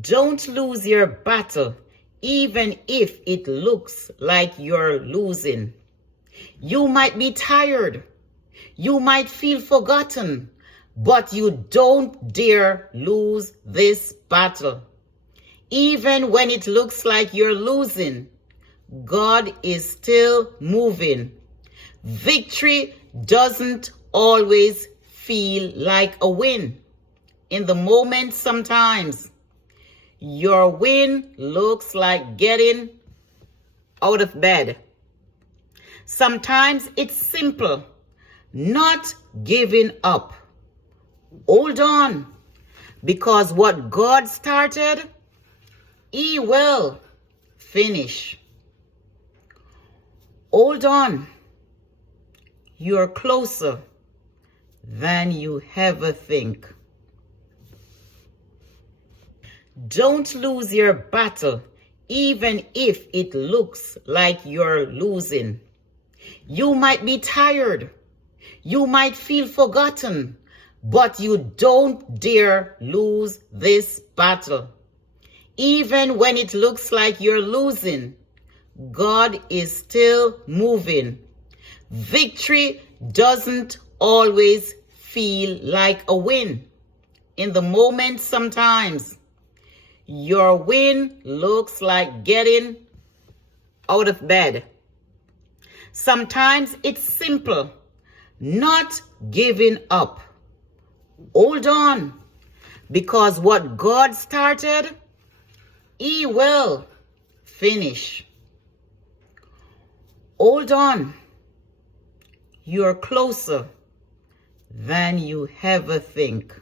Don't lose your battle, even if it looks like you're losing. You might be tired. You might feel forgotten, but you don't dare lose this battle. Even when it looks like you're losing, God is still moving. Victory doesn't always feel like a win. In the moment, sometimes your win looks like getting out of bed. Sometimes it's simple, not giving up. Hold on, because what God started, He will finish. Hold on. You're closer than you ever think. Don't lose your battle, even if it looks like you're losing. You might be tired. You might feel forgotten, but you don't dare lose this battle. Even when it looks like you're losing, God is still moving. Victory doesn't always feel like a win. In the moment, sometimes your win looks like getting out of bed. Sometimes it's simple, not giving up. Hold on, because what God started, He will finish. Hold on. You're closer than you ever think.